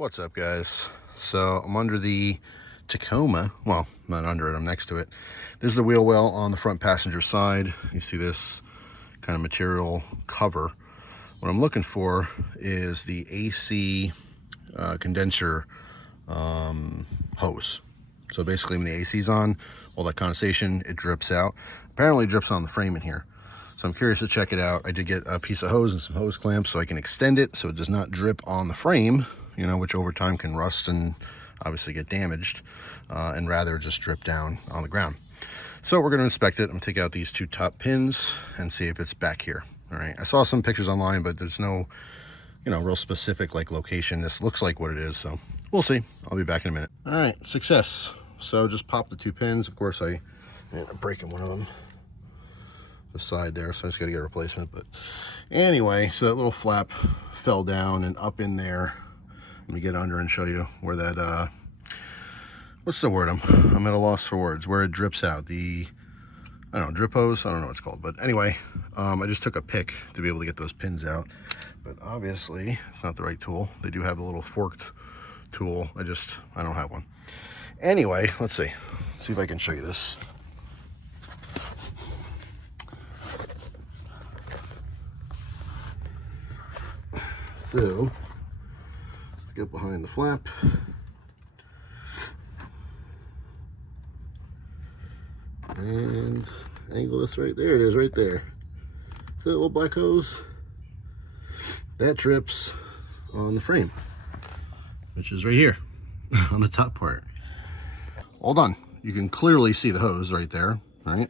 What's up, guys? So I'm under the Tacoma. Well, not under it, I'm next to it. This is the wheel well on the front passenger side. You see this kind of material cover. What I'm looking for is the AC condenser hose. So basically when the AC's on, all that condensation, it drips out. Apparently it drips on the frame in here. So I'm curious to check it out. I did get a piece of hose and some hose clamps so I can extend it so it does not drip on the frame, you know, which over time can rust and obviously get damaged, and rather just drip down on the ground. So we're going to inspect it. I'm going to take out these two top pins and see if it's back here. All right. I saw some pictures online, but there's no, you know, real specific like location. This looks like what it is, so we'll see. I'll be back in a minute. All right, success. So just pop the two pins. Of course, I ended up breaking one of them, the side there, so I just got to get a replacement. But anyway, so that little flap fell down and up in there. Let me get under and show you where that what's the word, I'm at a loss for words, where it drips out. The, I don't know, drip hose, I don't know what it's called, but anyway, I just took a pick to be able to get those pins out, but obviously it's not the right tool. They do have a little forked tool. I don't have one. Anyway, let's see if I can show you this. So let's get behind the flap. And angle this right there. It is right there. See that little black hose? That drips on the frame, which is right here on the top part. All done. You can clearly see the hose right there. All right.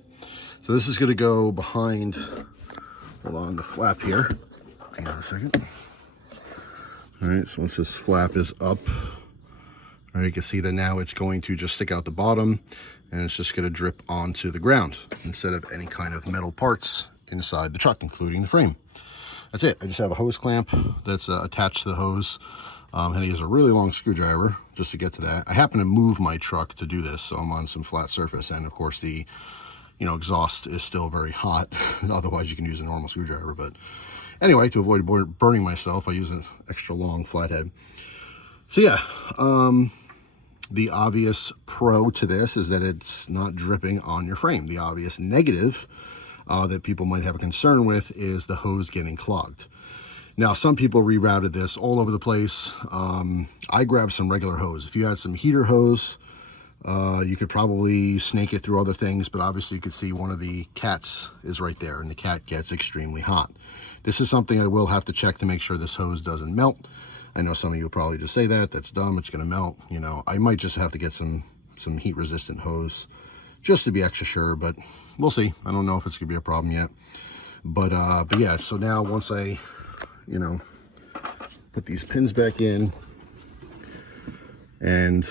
So this is going to go behind, hold on, the flap here. Hang on a second. All right, so once this flap is up, all right, you can see that now it's going to just stick out the bottom and it's just going to drip onto the ground instead of any kind of metal parts inside the truck, including the frame. That's it. I just have a hose clamp that's attached to the hose, and I use a really long screwdriver just to get to that. I happen to move my truck to do this, so I'm on some flat surface, and of course the, you know, exhaust is still very hot. Otherwise you can use a normal screwdriver, but anyway, to avoid burning myself, I use an extra long flathead. So yeah, the obvious pro to this is that it's not dripping on your frame. The obvious negative that people might have a concern with is the hose getting clogged. Now, some people rerouted this all over the place. I grabbed some regular hose. If you had some heater hose, you could probably snake it through other things, but obviously you could see one of the cats is right there, and the cat gets extremely hot. This is something I will have to check to make sure this hose doesn't melt. I know some of you will probably just say that's dumb, it's gonna melt. You know, I might just have to get some heat resistant hose just to be extra sure, but we'll see. I don't know if it's gonna be a problem yet. But yeah, so now once I, you know, put these pins back in, and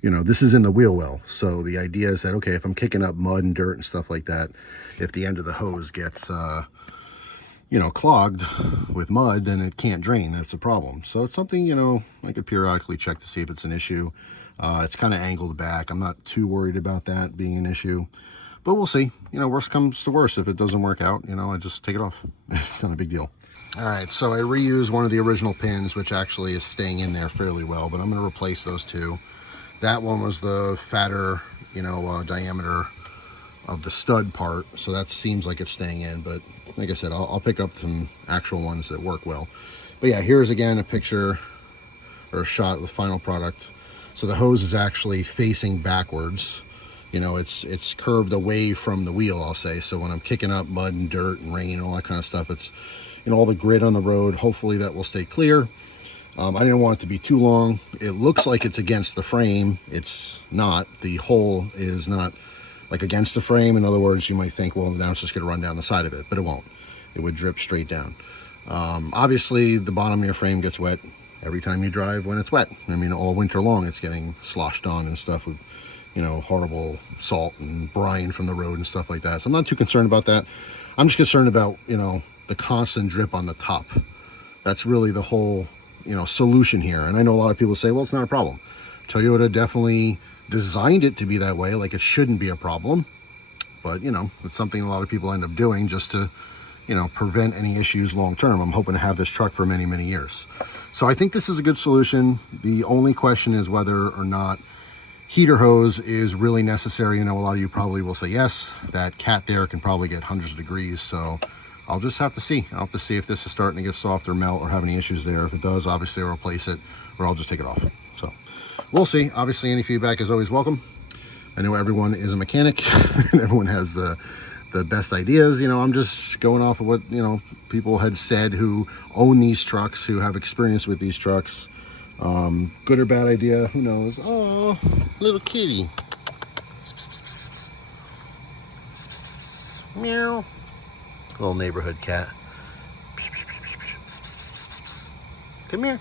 you know, this is in the wheel well. So the idea is that, okay, if I'm kicking up mud and dirt and stuff like that, if the end of the hose gets you know, clogged with mud, then it can't drain. That's a problem. So it's something, you know, I could periodically check to see if it's an issue. It's kind of angled back. I'm not too worried about that being an issue, but we'll see. You know, worst comes to worst. If it doesn't work out, you know, I just take it off. It's not a big deal. All right, so I reused one of the original pins, which actually is staying in there fairly well, but I'm going to replace those two. That one was the fatter, you know, diameter of the stud part, so that seems like it's staying in, but like I said, I'll pick up some actual ones that work well. But yeah, here's again a picture or a shot of the final product. So the hose is actually facing backwards. You know, it's curved away from the wheel, I'll say. So when I'm kicking up mud and dirt and rain and all that kind of stuff, it's, you know, all the grit on the road, hopefully that will stay clear. I didn't want it to be too long. It looks like it's against the frame. It's not. The hole is not like against the frame. In other words, you might think, well, now it's just going to run down the side of it, but it won't. It would drip straight down. Obviously, the bottom of your frame gets wet every time you drive when it's wet. I mean, all winter long, it's getting sloshed on and stuff with, you know, horrible salt and brine from the road and stuff like that. So I'm not too concerned about that. I'm just concerned about, you know, the constant drip on the top. That's really the whole, you know, solution here. And I know a lot of people say, well, it's not a problem. Toyota definitely designed it to be that way, like it shouldn't be a problem, but you know, it's something a lot of people end up doing just to you know, prevent any issues long term. I'm hoping to have this truck for many, many years. So I think this is a good solution. The only question is whether or not heater hose is really necessary. You know, a lot of you probably will say yes. That cat there can probably get hundreds of degrees, so I'll just have to see. I'll have to see if this is starting to get soft or melt or have any issues there. If it does, obviously I'll replace it, or I'll just take it off. So we'll see. Obviously any feedback is always welcome. I know everyone is a mechanic and everyone has the best ideas. You know, I'm just going off of what, you know, people had said who own these trucks, who have experience with these trucks. Good or bad idea, who knows? Oh, little kitty. Meow. Little neighborhood cat. Come here.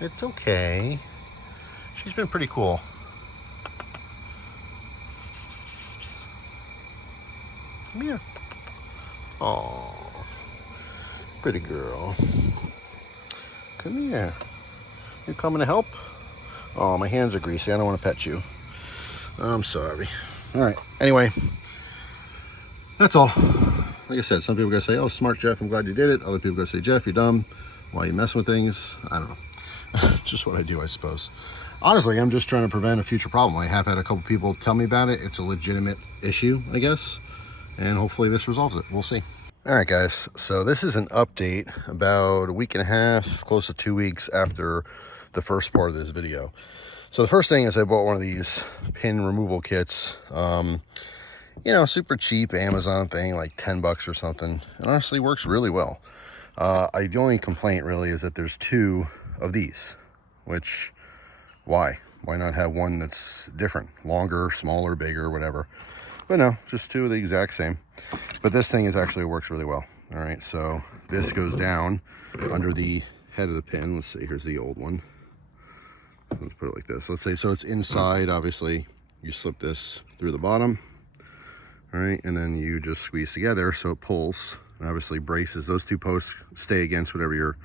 It's okay. She's been pretty cool. Come here. Oh, pretty girl. Come here. You coming to help? Oh, my hands are greasy. I don't want to pet you. I'm sorry. All right. Anyway, that's all. Like I said, some people are going to say, oh, smart, Jeff. I'm glad you did it. Other people are going to say, Jeff, you're dumb. Why are you messing with things? I don't know. Just what I do, I suppose. Honestly, I'm just trying to prevent a future problem. I have had a couple people tell me about it. It's a legitimate issue, I guess. And hopefully this resolves it. We'll see. All right, guys. So this is an update about a week and a half, close to 2 weeks after the first part of this video. So the first thing is I bought one of these pin removal kits. You know, super cheap Amazon thing, like 10 bucks or something. It honestly works really well. The only complaint really is that there's 2 of these, which, why? Why not have one that's different? Longer, smaller, bigger, whatever. But no, just 2 of the exact same. But this thing is actually works really well. All right, so this goes down under the head of the pin. Let's see, here's the old one. Let's put it like this. Let's say, so it's inside, obviously. You slip this through the bottom. All right, and then you just squeeze together so it pulls. And obviously braces. Those 2 posts stay against whatever your,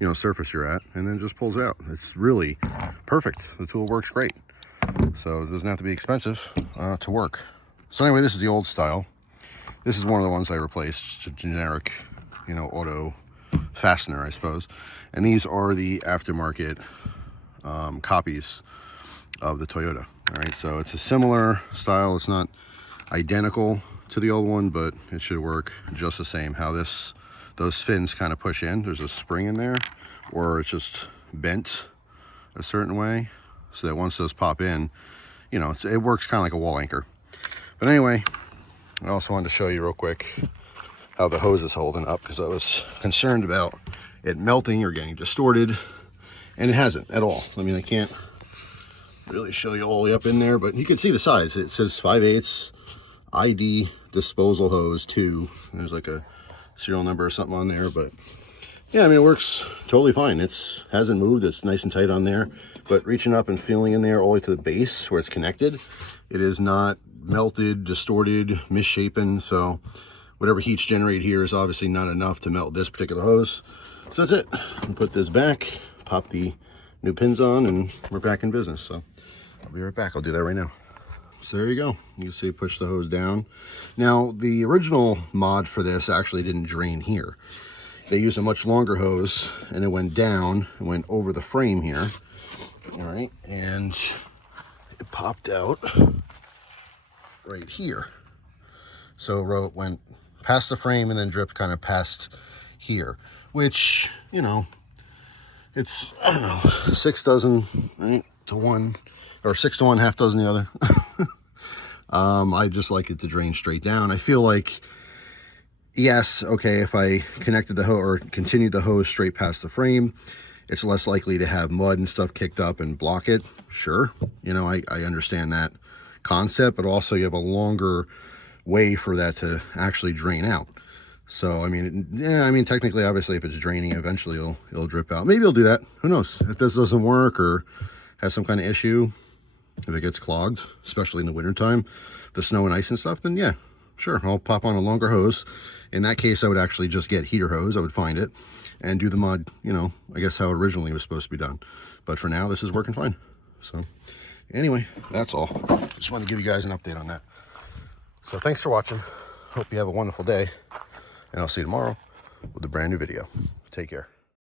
you know, surface you're at, and then just pulls out. It's really perfect. The tool works great. So it doesn't have to be expensive to work. So anyway, this is the old style. This is one of the ones I replaced, just a generic, you know, auto fastener, I suppose. And these are the aftermarket copies of the Toyota. All right, so it's a similar style. It's not identical to the old one, but it should work just the same. How those fins kind of push in. There's a spring in there, or it's just bent a certain way, so that once those pop in, you know, it works kind of like a wall anchor. But anyway, I also wanted to show you real quick how the hose is holding up, because I was concerned about it melting or getting distorted, and it hasn't at all. I mean, I can't really show you all the way up in there, but you can see the size. It says 5/8 ID disposal hose 2. There's like a serial number or something on there, but yeah, I mean, it works totally fine. It hasn't moved. It's nice and tight on there, but reaching up and feeling in there all the way to the base where it's connected, it is not melted, distorted, misshapen. So whatever heat's generated here is obviously not enough to melt this particular hose. So that's it. I'll put this back, pop the new pins on, and we're back in business. So I'll be right back. I'll do that right now. So there you go. You can see push the hose down. Now, the original mod for this actually didn't drain here. They used a much longer hose, and it went down and went over the frame here. All right, and it popped out right here. So it went past the frame and then dripped kind of past here, which, you know, it's, I don't know, 6 dozen, right, to 1, or 6 to 1, half dozen the other. I just like it to drain straight down. I feel like, yes, okay, if I connected the hose or continued the hose straight past the frame, it's less likely to have mud and stuff kicked up and block it. Sure, you know, I understand that concept, but also you have a longer way for that to actually drain out. So I mean, yeah, I mean, technically, obviously, if it's draining, eventually it'll drip out. Maybe it'll do that. Who knows? If this doesn't work or has some kind of issue, if it gets clogged, especially in the wintertime, the snow and ice and stuff, then yeah, sure, I'll pop on a longer hose. In that case, I would actually just get heater hose. I would find it and do the mod, you know, I guess how it originally was supposed to be done. But for now, this is working fine. So anyway, that's all. Just wanted to give you guys an update on that. So thanks for watching. Hope you have a wonderful day. and I'll see you tomorrow with a brand new video. Take care.